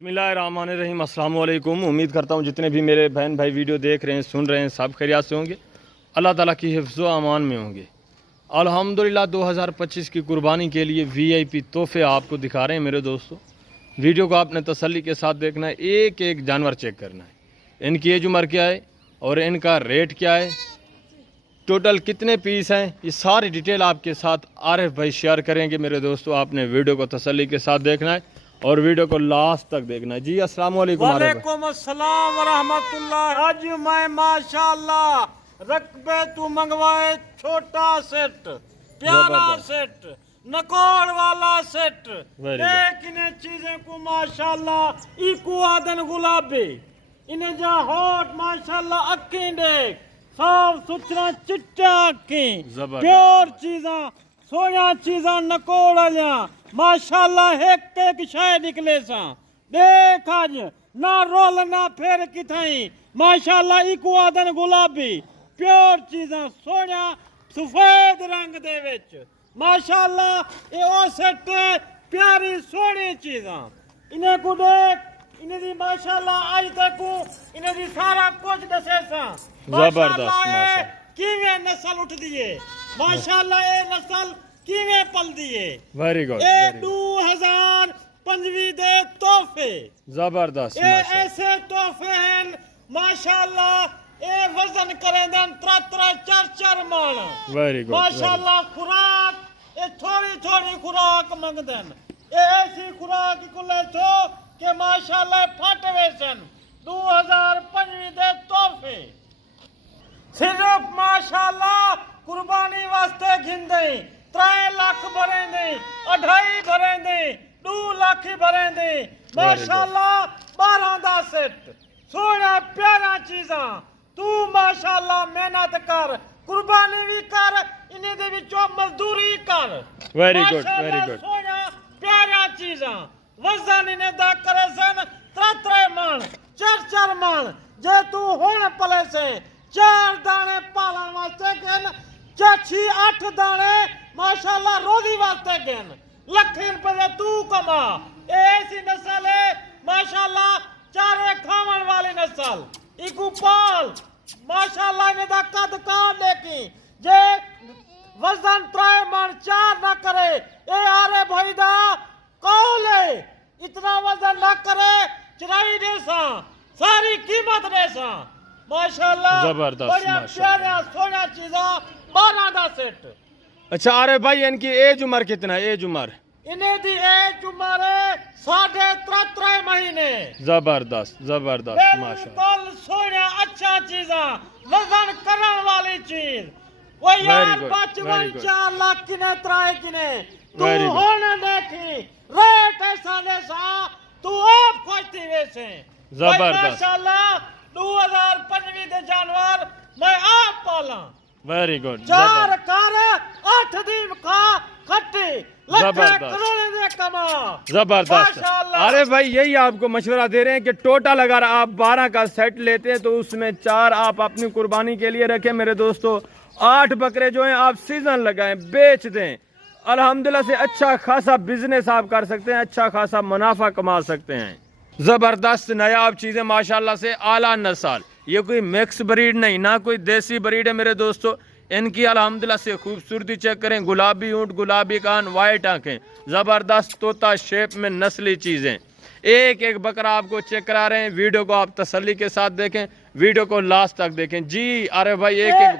बिस्मिल्लाहिर्रहमानिर्रहीम। अस्सलाम वालेकुम। उम्मीद करता हूँ जितने भी मेरे बहन भाई वीडियो देख रहे हैं, सुन रहे हैं, सब खैरियत से होंगे, अल्लाह ताला की हिफ्ज़ व अमान में होंगे। अल्हम्दुलिल्लाह 2025 की कुर्बानी के लिए वीआईपी तोहफे आपको दिखा रहे हैं मेरे दोस्तों। वीडियो को आपने तसल्ली के साथ देखना है, एक एक जानवर चेक करना है, इनकी एज उम्र क्या है और इनका रेट क्या है, टोटल कितने पीस हैं, ये सारी डिटेल आपके साथ आरिफ भाई शेयर करेंगे मेरे दोस्तों। आपने वीडियो को तसल्ली के साथ देखना है और वीडियो को लास्ट तक देखना है। जी अस्सलाम वालेकुम। वालेकुम अस्सलाम व रहमतुल्लाह। आज मैं माशाल्लाह रकबे तू मंगवाए छोटा सेट, प्यारा सेट, नकोड़ वाला सेट, देख इन्हें चीजें को माशाल्लाह इको आदन गुलाबी, इन्हें जा होट माशाल्लाह अक्की देख, साफ सुथरा चिट्टा अक्की, प्योर चीजा, सोया चीजा नकोड़ वालिया माशाल्लाह एक एक शय निकले सा। देख आज ना रोल ना फेर किथाई माशाल्लाह इको आदन गुलाबी, प्योर चीजा सोया सफेद रंग दे विच माशाल्लाह ये ओ सेट प्यारी सोनी चीजा। इन्हें को देख, इन्हें दी माशाल्लाह आज तक इन्हें दी सारा कुछ दसे सा। जबरदस्त किवें नस्ल उठ दिए माशाल्लाह, ये नस्ल किवें पल दिए। Very good. ये 2025 दे तोहफे जबरदस्त। ये ऐसे तोहफे हैं माशाल्लाह, ये वजन करें देन 3-4 मन। वेरी गुड माशाल्लाह खुराक ये थोड़ी थोड़ी खुराक मंग देन, ये ऐसी खुराक को ले छो के माशाल्लाह फट वेसन। 2025 दे तोहफे सिर्फ माशाल्लाह कुर्बानी वास्ते घिंदे 3 लाख भरे दे, 2.5 भरे दे, 2 लाख भरे दे माशाल्लाह। 12 दा सेट सोना प्यारा चीजा, तू माशाल्लाह मेहनत कर, कुर्बानी भी कर, इन्हें दे विचों मजदूरी कर। Very good very good. सोना प्यारा चीजा वजन इन्हें दा करे सन 3 मन 4 मन। जे तू हुण पले से 4 दाने पालन वास्ते गन, 6-8 दाने माशाल्लाह रोजी वास्ते गन, लखें रुपए तू कमा। ऐसी नस्ल है माशाल्लाह, चारे खावन वाली नस्ल इकू पाल माशाल्लाह। इन्हें दा कद काट लेकी जे वजन 3 मन 4 ना करे, ए आरे भाई दा कौले इतना वजन ना करे, चराई दे सा, सारी कीमत दे सा माशाल्लाह। जबरदस्त माशाल्लाह सोना चीजा 12 दा सेट। अच्छा अरे भाई इनकी एज उम्र कितना है? एज उम्र इन्हें दी एज उम्र 3.5 महीने। जबरदस्त जबरदस्त माशाल्लाह। बिल्कुल सोना अच्छा चीजा, वजन करने वाली चीज। वो यार 4 लाख किने 3 किने तू होने देखी रेट ऐसा जैसा तू आप खोजती वैसे। जबरदस्त माशाल्लाह 2025 दे जानवर मैं आप पाला। Very good. 4 कर 8 दिन खा खट्टी जबरदस्त कमा। जबरदस्त। अरे भाई यही आपको मशवरा दे रहे हैं कि टोटल अगर आप 12 का सेट लेते हैं तो उसमें 4 आप अपनी कुर्बानी के लिए रखें मेरे दोस्तों। 8 बकरे जो हैं आप सीजन लगाएं, बेच दें, अल्हम्दुलिल्लाह से अच्छा खासा बिजनेस आप कर सकते हैं, अच्छा खासा मुनाफा कमा सकते हैं। जबरदस्त नायाब चीजें माशाल्लाह से आला नस्ल, ये कोई मिक्स ब्रीड नहीं, ना कोई देसी ब्रीड है मेरे दोस्तों। इनकी अल्हम्दुलिल्लाह से खूबसूरती चेक करें, गुलाबी ऊंट, गुलाबी कान, वाइट आंखें, जबरदस्त तोता शेप में नस्ली चीजें। एक एक बकरा आपको चेक करा रहे हैं, वीडियो को आप तसल्ली के साथ देखें, वीडियो को लास्ट तक देखें। जी अरे भाई एक एक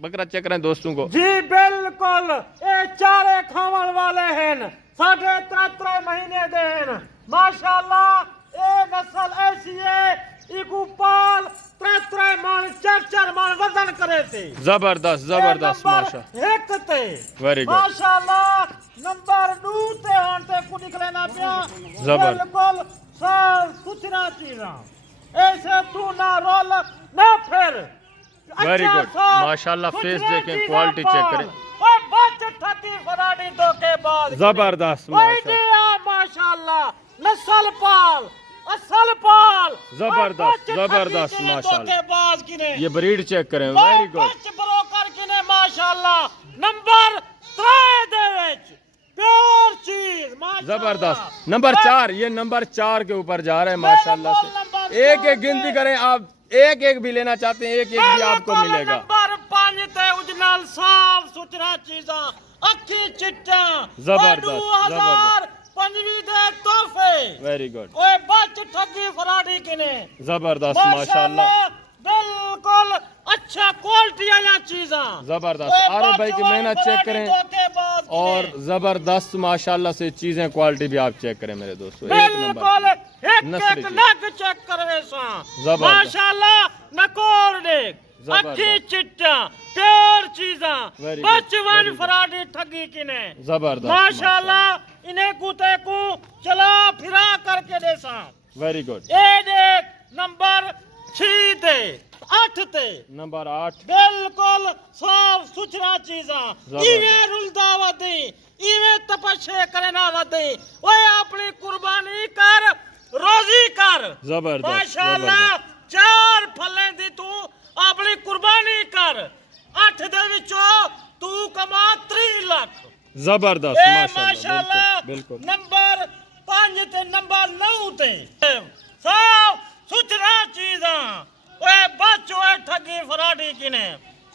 बकरा चेक करें दोस्तों को। जी बिल्कुल, ये 4 खावन वाले हैं, 3.5 महीने दे हैं माशाल्लाह। ये नस्ल ऐसी है इकू पाल 3 मन 4 मन वजन करे थे। जबरदस्त जबरदस्त माशाल्लाह। एक ते वेरी गुड माशाल्लाह। नंबर 2 ते हन ते को निकले ना पिया। बिल्कुल साफ सुथरा चीजा, ऐसे तू ना रोल ना फेर। वेरी गुड माशाल्लाह। फेस देखें, क्वालिटी चेक करें। ओए बात ठती फराडी तो के बाद जबरदस्त माशाल्लाह। नस्ल पाल असल पाल जबरदस्त जबरदस्त माशाल्लाह। ये ब्रीड चेक करें, वेरी गुड। ब्रोकर किने माशाल्लाह नंबर 3 दे विच प्योर चीज माशाल्लाह। जबरदस्त। नंबर 4, ये नंबर 4 के ऊपर जा रहे हैं माशाल्लाह नंबर से। एक एक गिनती करें आप, एक एक भी लेना चाहते हैं, एक एक भी आपको मिलेगा। नंबर 5 ते उजनल साफ सुथरा चीजा अखी चिट्टा जबरदस्त, 2025 दे तोहफे। वेरी गुड, ओए बच ठगी फराडी किने जबरदस्त माशाल्लाह, बिल्कुल अच्छा क्वालिटी वाला चीजा जबरदस्त। आरिफ भाई की मेहनत चेक करें और जबरदस्त माशाल्लाह से चीजें, क्वालिटी भी आप चेक करें मेरे दोस्तों। बिल्कुल एक नग चेक करे सा माशाल्लाह, नकोर देख अखी चिट्टा प्योर चीजा बचवन फराडी ठगी किने जबरदस्त माशाल्लाह। इन्हें कुते को चला फिरा करके देसा। Very good. ए देख नंबर 6 ते 8 ते नंबर 8 बिल्कुल साफ सुथरा चीजा इवे रुलदा वदी इवे तपस्या करना वदी। ओए अपनी कुर्बानी कर, रोजी कर। जबरदस्त माशाल्लाह 4 फले दी तू अपनी कुर्बानी कर, 8 दे विचों तू कमा 3 लाख। जबरदस्त माशाल्लाह। बिल्कुल। नंबर 5 ते नंबर 9 ते साफ सुथरा चीजा ओए बच ओए ठगी फराडी किने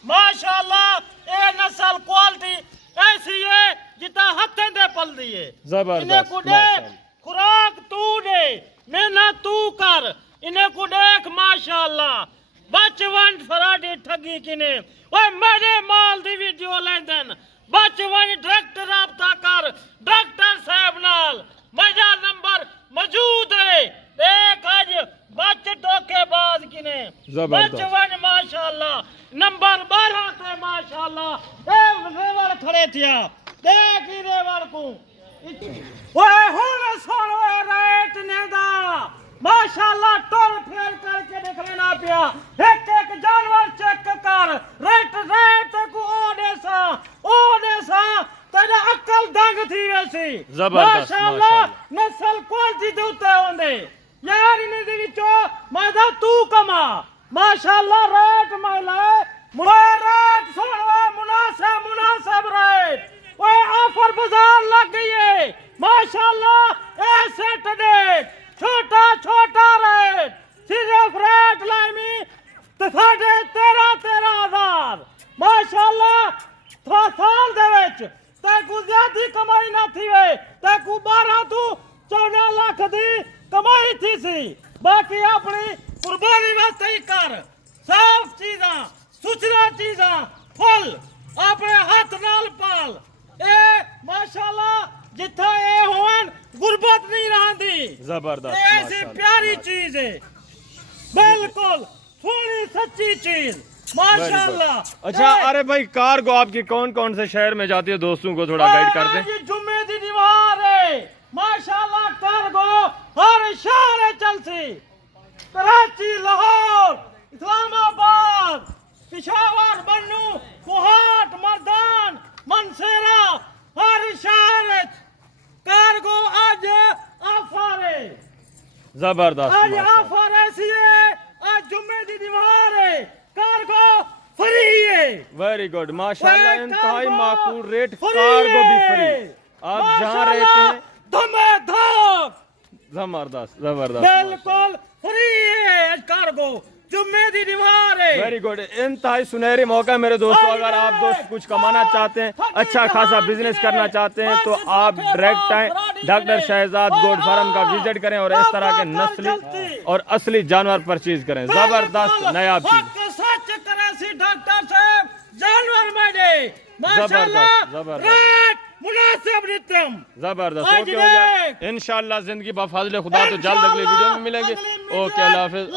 माशाल्लाह। ए नस्ल क्वालिटी ऐसी है जिता हथे दे पल दिए। जबरदस्त को देख खुराक तू दे, मेहनत तू कर, इन्हें को देख माशाल्लाह। बचवन फराडी ठगी किने ओए मेरे माल दी वीडियो लेंदन बचवन डायरेक्ट राबता कर डॉक्टर साहब नाल। मेरा नंबर मौजूद है। देख आज बच धोखेबाज किने बचवन माशाल्लाह। नंबर 12 ते माशाल्लाह ए रेवड़ खड़े थिया देख ही रेवड़ को ओए हुन सुन ओए रेट ने दा माशाल्लाह। टोल फेर करके देख लेना पिया, एक एक जानवर चेक कर रेट रेट को ओ देसा तेरा अक्ल दंग थी वैसी माशाल्लाह। नस्ल क्वालिटी दे उत्ते होंदे यार इन्हें दे विचों मैदा तू कमा माशाल्लाह। रेट मैले मुड़े रेट सुन मुनासिब रेट ओए ऑफर बाजार लग गई है माशाल्लाह। ए सेट देख छोटा रेट सिर्फ रेट लाइमी तो 13,000 माशाल्लाह। साल दे विच तैकू ज्यादा कमाई ना थी वे, तैकू 12 तू 14 लाख दी कमाई थी सी। बाकी अपनी कुर्बानी वास्ते ही कर, साफ चीजा सुथरा चीजा फल अपने हाथ नाल पाल। ए माशाल्लाह जिथा ए होन गुरबत नहीं रहंदी। जबरदस्त ऐसी प्यारी चीज है, बिल्कुल थोड़ी सच्ची चीज माशाल्लाह। अच्छा अरे भाई, कार को आपकी कौन कौन से शहर में जाती है, दोस्तों को थोड़ा गाइड कर दें। ये जुम्मे दी दीवार है माशाल्लाह। कार को हर शहर चलसी, कराची, लाहौर, इस्लामाबाद, पिशावर, बन्नू, कोहाट, मर्दान, मनसेरा, हर शहर कार को आज ऑफर है। जबरदस्त आज ऑफर ऐसी है, आज जुम्मे दी दीवार है, कार को फ्री है। वेरी गुड माशाल्लाह, इंतहाई माकूल रेट, कार को भी फ्री। आप जहाँ रहते हैं धमाधम जबरदस्त बिल्कुल फ्री है कार को, जुम्मे दी दीवार है। वेरी गुड, इंतहाई सुनहरी मौका मेरे दोस्तों। अगर आप दोस्त कुछ कमाना चाहते हैं, अच्छा खासा बिजनेस करना चाहते हैं, तो आप डायरेक्ट आए डॉक्टर शहजाद गोट फार्म का विजिट करें और इस तरह के नस्ली और असली जानवर परचेज करें। जबरदस्त नया चीज सच करे सी डॉक्टर साहब जानवर में दे माशाल्लाह। रेट मुनासिब रितम जबरदस्त। ओके हो गया इंशाल्लाह। जिंदगी बफाजिल खुदा तो जल्द अगली वीडियो में मिलेंगे। ओके अल्लाह हाफिज।